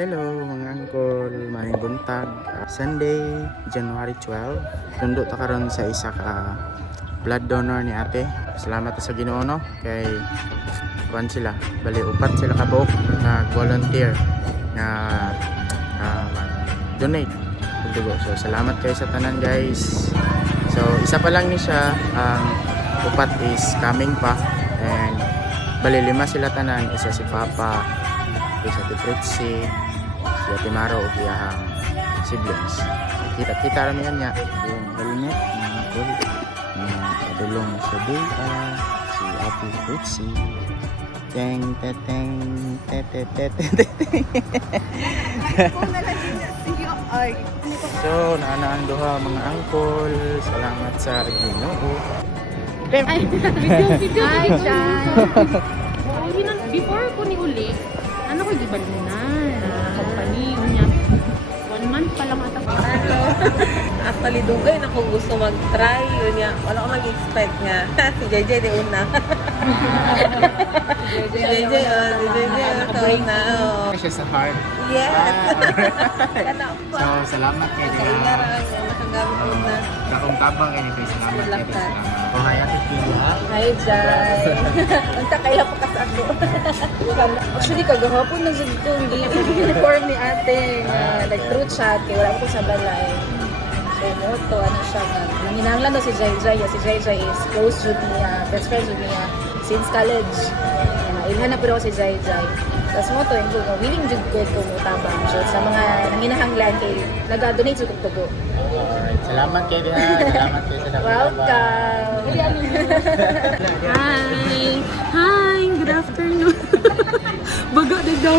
Hello mga angkol, may buntag. Ah, Sunday, January 12. Tundo ta karon sa isa ka blood donor ni ate. Salamat sa Ginoo no kay kuan sila. Bali upat sila ka buok na volunteer na ah, donate dugo. So salamat kayo sa tanan guys. So isa pa lang ni siya ang upat is coming pa and bali lima sila tanan isa si Papa isa si Fritzy si Ate Maro ug iyahang siblings kita kita rami niya yung helmet mga tol na padulong sa Bea si Ate Fritzy teng teteng teteteteng Ay, So, naanaan duha mga angkol. Salamat sa Ginoo. Ay, video, video, Chan. Before ko ni uli, ano ko gibal mo na, lang ata. Hello. Actually, dugay na kung gusto mag-try. Yun nga, wala ko mag-expect nga. si JJ di una. si JJ, oh, si JJ, oh, so na, oh. siya sa heart. Yes. Ah, so, salamat kay Sa ilarang, nakagamit mo na. Kakong tabang kayo kay salamat kay Salamat. salamat. Hi, Jai. Unta kaya pa kas ako. Actually, kagahapon na sa ko, hindi inform ni ate nga, like, through chat, kaya wala ko sa balay. So, mo to, ano siya, nga, nanginahanglan daw si Jai Jai, si Jai Jai is close jud niya, best friend jud niya, since college. Uh, ilhan na pero si Jai Jai. Tapos mo to, yung willing jud ko mo tabang jud sa mga nanginahanglan kay nag-donate kong tugo. Alright, salamat kay Diha. Salamat kay sa dakong Welcome! Hi! Hi! Good afternoon! Baga na daw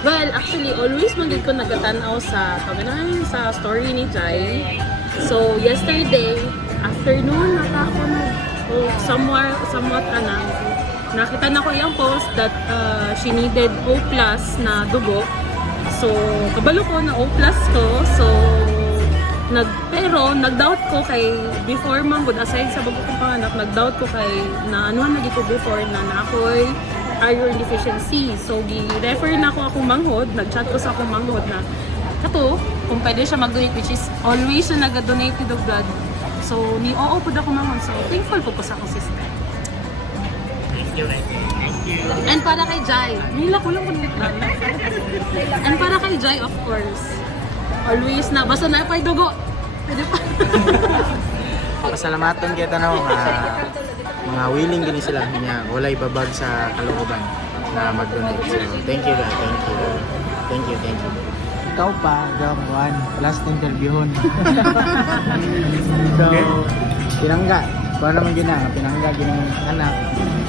Well, actually, always magig ko nagatanaw sa paganahan sa story ni Jai. So, yesterday, afternoon, nata ako na oh, somewhere, somewhat ana, nakita na ko yung post that uh, she needed O plus na dugo. So, kabalo ko na O plus ko. So, nag pero nag-doubt ko kay before man gud aside sa bago kong panganak nag-doubt ko kay na anuhan lagi ko before na na ako'y iron deficiency so gi-refer na ako akong manghod nag-chat ko sa akong manghod na kato kung pwede siya mag-donate which is always siya nag-donate the blood so ni oo pud ako manghod so thankful po ko sa akong sister and para kay Jai nila ko lang kung literal and para kay Jai of course always na basta na pa'y dugo pwede pa Pasalamaton kita na mga mga willing din sila niya walay babag sa kalooban na mag-donate. So, thank you guys. Thank you. Thank you, thank you. Ikaw pa, Gamuan, last interviewon. so, pinangga. Kung naman yun na, pinangga, ginang anak.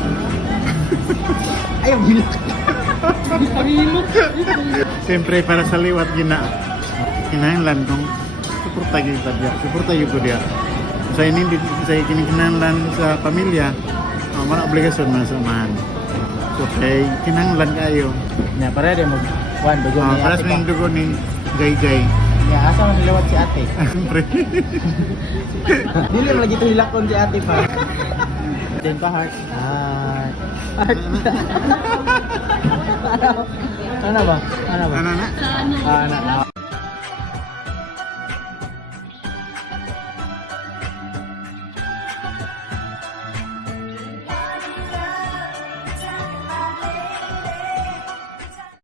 Ayaw, bilak. Siyempre para sa liwat gina. Kinahanglan kung suporta gyud ta dia suporta gyud ko dia. Sa ini sa kinahanglan sa pamilya uh, mana obligasyon man sa umahan so kay kinahanglan kayo Na, para din mo, Juan, dugo uh, ni para ate sa pa. mga dugo ni Jay Jay Ya, asa man nilawat si ate. siyempre Dili lagi ito hilakon si ate pa. Then pa heart. Heart. Heart. ano? Ano ba? Ano ba? ano na Ah, ano?